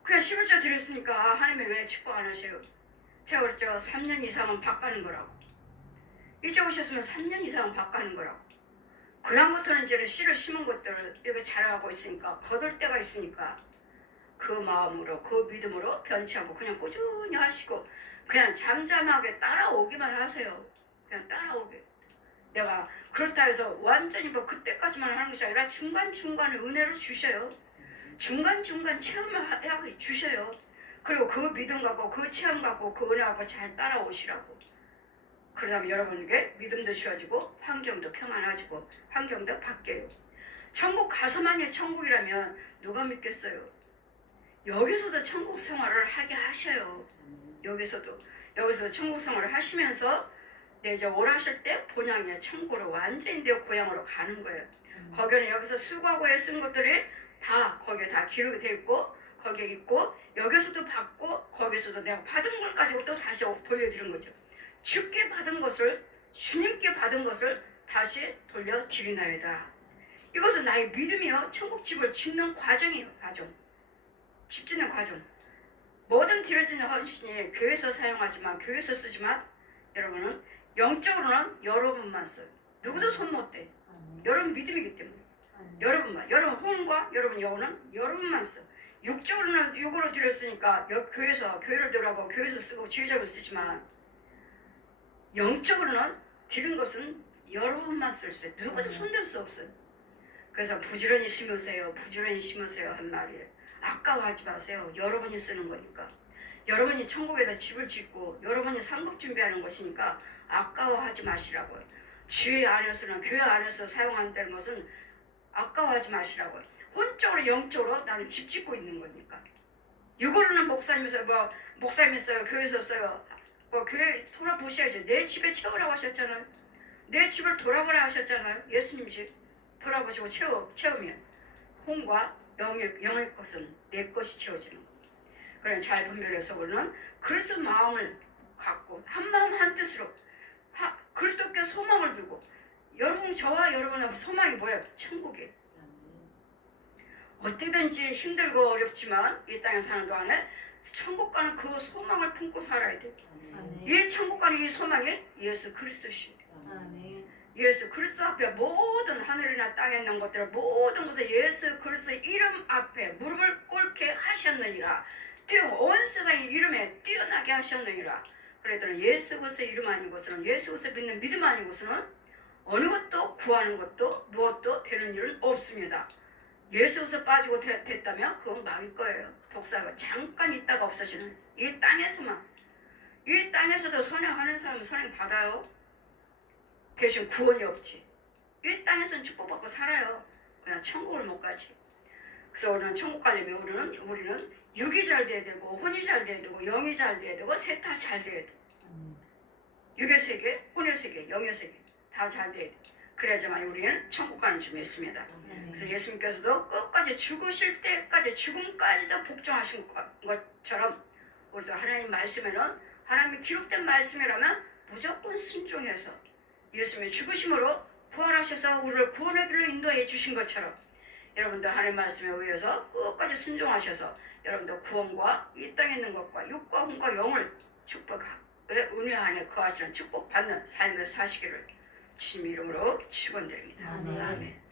그냥 11조 드렸으니까 하나님이 왜 축복 안 하세요? 제가 그랬죠. 3년 이상은 밭가는 거라고. 이제 오셨으면 3년 이상은 밭가는 거라고. 그 다음부터는 이제는 씨를 심은 것들을 이렇게 자라고 있으니까 거둘 때가 있으니까 그 마음으로 그 믿음으로 변치 않고 그냥 꾸준히 하시고 그냥 잠잠하게 따라오기만 하세요. 그냥 따라오게. 내가 그렇다 해서 완전히 그때까지만 하는 것이 아니라 중간중간에 은혜를 주셔요. 중간중간 체험을 주셔요. 그리고 그 믿음 갖고 그 체험 갖고 그 은혜 갖고 잘 따라오시라고. 그러다면 여러분에게 믿음도 주어지고 환경도 평안해지고 환경도 바뀌어요. 천국 가서만이 천국이라면 누가 믿겠어요? 여기서도 천국 생활을 하게 하셔요. 여기서도 천국 생활을 하시면서 이제 오라실 때 본향의 천국으로 완전히 내 고향으로 가는 거예요. 거기는 여기서 수고하고 애쓴 것들이 다 거기에 다 기록이 되어 있고 거기에 있고 여기서도 받고 거기서도 내가 받은 걸 가지고 또 다시 돌려드리는 거죠. 주께 받은 것을 주님께 받은 것을 다시 돌려드리나이다. 이것은 나의 믿음이요. 천국집을 짓는 과정이에요. 집 짓는 과정. 모든 드려지는 헌신이 교회에서 사용하지만 교회에서 쓰지만 여러분은 영적으로는 여러분만 써요. 누구도 손 못 대. 여러분 믿음이기 때문에. 여러분만. 여러분 혼과 여러분 영혼은 여러분만 써. 육적으로는 육으로 드렸으니까 교회에서 교회를 돌아보고 교회에서 쓰고 주의적으로 쓰지만 영적으로는 드린 것은 여러분만 쓸 수 있어요. 누구도 손댈 수 없어요. 그래서 부지런히 심으세요. 부지런히 심으세요 한 말이에요. 아까워하지 마세요. 여러분이 쓰는 거니까. 여러분이 천국에다 집을 짓고 여러분이 상급 준비하는 것이니까 아까워하지 마시라고요. 주의 안에서는 교회 안에서 사용한다는 것은 아까워하지 마시라고요. 혼적으로 영적으로 나는 집 짓고 있는 거니까. 육으로는 목사님이 써요. 목사님이 써요. 교회에서 써요. 교회 돌아보셔야죠. 내 집에 채우라고 하셨잖아요. 내 집을 돌아보라 하셨잖아요. 예수님 집 돌아보시고 채우면 혼과 영의 것은 내 것이 채워지는 거예요. 그래 잘 분별해서 우리는 그리스도 마음을 갖고 한 마음 한 뜻으로 그리스도께 소망을 두고 여러분 저와 여러분의 소망이 뭐예요? 천국이에요. 어떻게든지 힘들고 어렵지만 이 땅에 사는 동안에 천국 가는 그 소망을 품고 살아야 돼요. 이 천국 가는 이 소망이 예수 그리스도시오. 예수 그리스도 앞에 모든 하늘이나 땅에 있는 것들을 모든 것을 예수 그리스도 이름 앞에 무릎을 꿇게 하셨느니라. 온 세상의 이름에 뛰어나게 하셨느니라. 그랬더니 예수 그리스도 이름 아니고서는 예수 그리스도 믿는 믿음 아니고서는 어느 것도 구하는 것도 무엇도 되는 일은 없습니다. 예수 그리스도 빠지고 됐다면 그건 막일 거예요. 독사가 잠깐 있다가 없어지는 이 땅에서만. 이 땅에서도 선행하는 사람은 선행 받아요. 대신 구원이 없지. 이 땅에서는 축복받고 살아요. 그냥 천국을 못 가지. 그래서 우리는 천국 가려면 우리는 육이 잘 돼야 되고 혼이 잘 돼야 되고 영이 잘 돼야 되고 셋 다 잘 돼야 돼. 육의 세계, 혼의 세계, 영의 세계 다 잘 돼야 돼. 그래야지만 우리는 천국 가는 줄이 있습니다. 그래서 예수님께서도 끝까지 죽으실 때까지 죽음까지도 복종하신 것처럼 우리도 하나님 말씀에는 하나님이 기록된 말씀이라면 무조건 순종해서 예수님의 죽으심으로 부활하셔서 우리를 구원의 길로 인도해 주신 것처럼 여러분도 하나님 말씀에 의해서 끝까지 순종하셔서 여러분도 구원과 이 땅에 있는 것과 육과 혼과 영을 축복의 은혜 안에 거하시는 축복받는 삶을 사시기를 주님 이름으로 축원드립니다. 아멘.